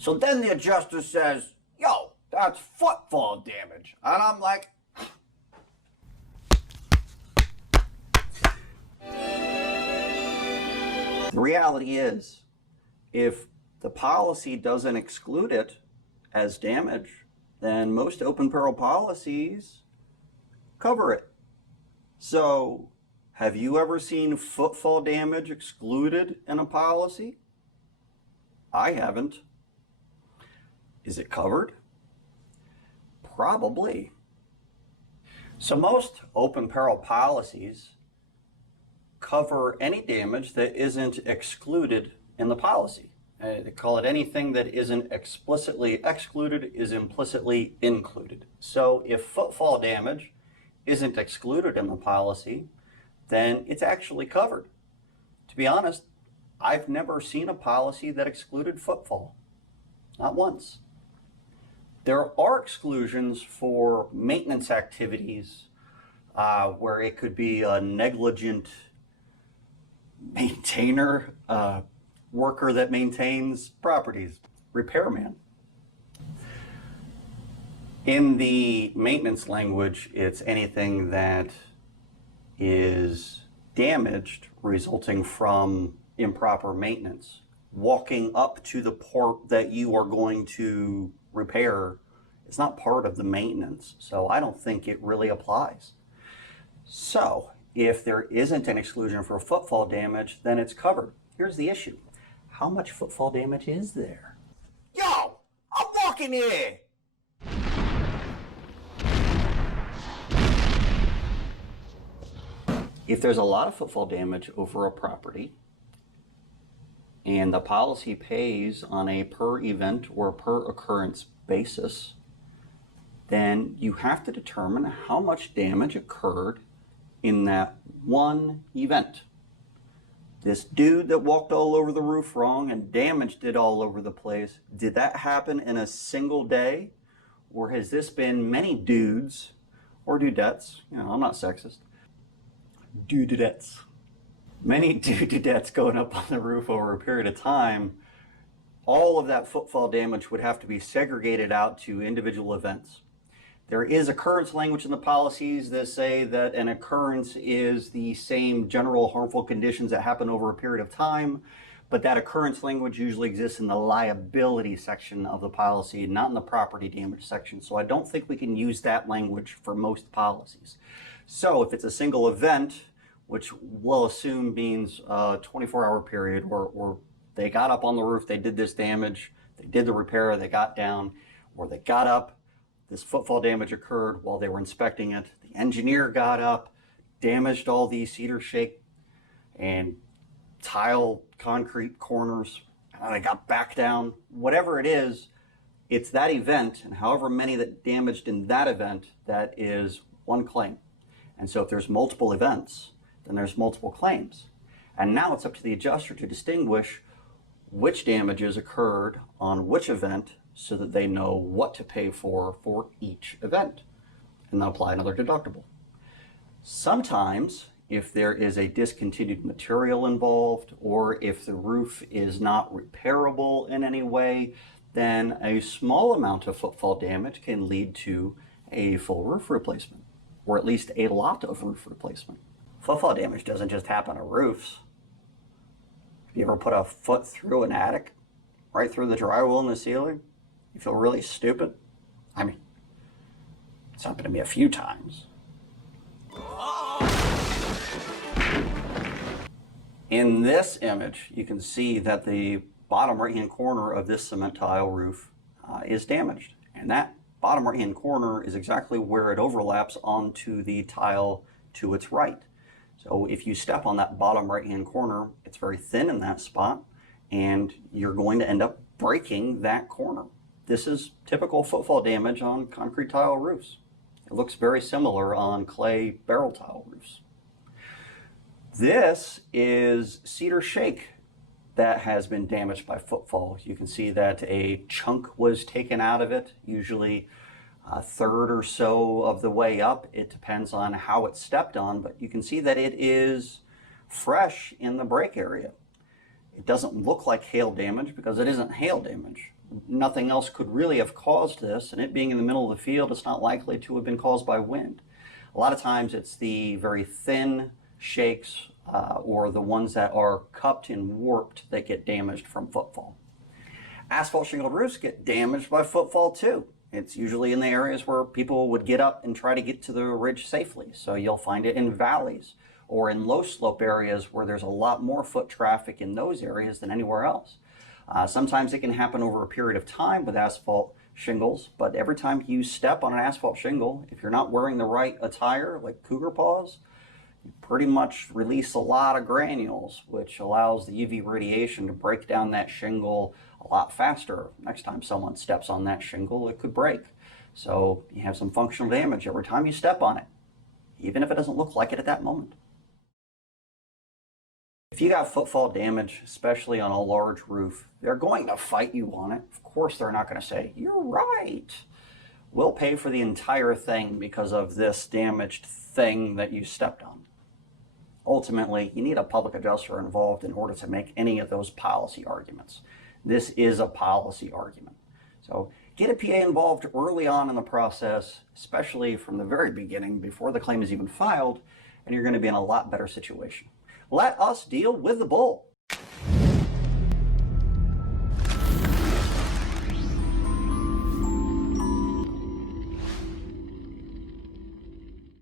So then the adjuster says, yo, that's footfall damage. And I'm like, the reality is, if the policy doesn't exclude it as damage, then most open peril policies cover it. So, have you ever seen footfall damage excluded in a policy? I haven't. Is it covered? Probably. So most open peril policies cover any damage that isn't excluded in the policy. They call it anything that isn't explicitly excluded is implicitly included. So if footfall damage isn't excluded in the policy, then it's actually covered. To be honest, I've never seen a policy that excluded footfall. Not once. There are exclusions for maintenance activities where it could be a negligent maintainer, worker that maintains properties, repairman. In the maintenance language, it's anything that is damaged resulting from improper maintenance. Walking up to the port that you are going to repair is not part of the maintenance, so I don't think it really applies. So if there isn't an exclusion for footfall damage, then it's covered. Here's the issue. How much footfall damage is there? Yo, I'm walking here. If there's a lot of footfall damage over a property and the policy pays on a per event or per occurrence basis, then you have to determine how much damage occurred in that one event. This dude that walked all over the roof wrong and damaged it all over the place, did that happen in a single day? Or has this been many dudes or dudettes, I'm not sexist, dudettes, many dudettes going up on the roof over a period of time? All of that footfall damage would have to be segregated out to individual events. There is occurrence language in the policies that say that an occurrence is the same general harmful conditions that happen over a period of time, but that occurrence language usually exists in the liability section of the policy, not in the property damage section. So I don't think we can use that language for most policies. So if it's a single event, which we'll assume means a 24-hour period, or they got up on the roof, they did this damage, they did the repair, they got down, or they got up, this footfall damage occurred while they were inspecting it. The engineer got up, damaged all these cedar shake and tile concrete corners, and they got back down. Whatever it is, it's that event, and however many that damaged in that event, that is one claim. And so if there's multiple events, then there's multiple claims. And now it's up to the adjuster to distinguish which damages occurred on which event so that they know what to pay for each event, and then apply another deductible. Sometimes, if there is a discontinued material involved, or if the roof is not repairable in any way, then a small amount of footfall damage can lead to a full roof replacement, or at least a lot of roof replacement. Footfall damage doesn't just happen to roofs. Have you ever put a foot through an attic, right through the drywall in the ceiling? You feel really stupid? I mean, it's happened to me a few times. In this image, you can see that the bottom right-hand corner of this cement tile roof is damaged. And that bottom right-hand corner is exactly where it overlaps onto the tile to its right. So if you step on that bottom right-hand corner, it's very thin in that spot, and you're going to end up breaking that corner. This is typical footfall damage on concrete tile roofs. It looks very similar on clay barrel tile roofs. This is cedar shake that has been damaged by footfall. You can see that a chunk was taken out of it, usually a third or so of the way up. It depends on how it's stepped on, but you can see that it is fresh in the break area. It doesn't look like hail damage because it isn't hail damage. Nothing else could really have caused this, and it being in the middle of the field, it's not likely to have been caused by wind. A lot of times it's the very thin shakes or the ones that are cupped and warped that get damaged from footfall. Asphalt shingled roofs get damaged by footfall too. It's usually in the areas where people would get up and try to get to the ridge safely. So you'll find it in valleys or in low slope areas where there's a lot more foot traffic in those areas than anywhere else. Sometimes it can happen over a period of time with asphalt shingles, but every time you step on an asphalt shingle, if you're not wearing the right attire, like cougar paws, you pretty much release a lot of granules, which allows the UV radiation to break down that shingle a lot faster. Next time someone steps on that shingle, it could break. So you have some functional damage every time you step on it, even if it doesn't look like it at that moment. If you got footfall damage, especially on a large roof, they're going to fight you on it. Of course, they're not going to say, "You're right. We'll pay for the entire thing because of this damaged thing that you stepped on." Ultimately, you need a public adjuster involved in order to make any of those policy arguments. This is a policy argument. So get a PA involved early on in the process, especially from the very beginning, before the claim is even filed, and you're going to be in a lot better situation. Let us deal with the bull.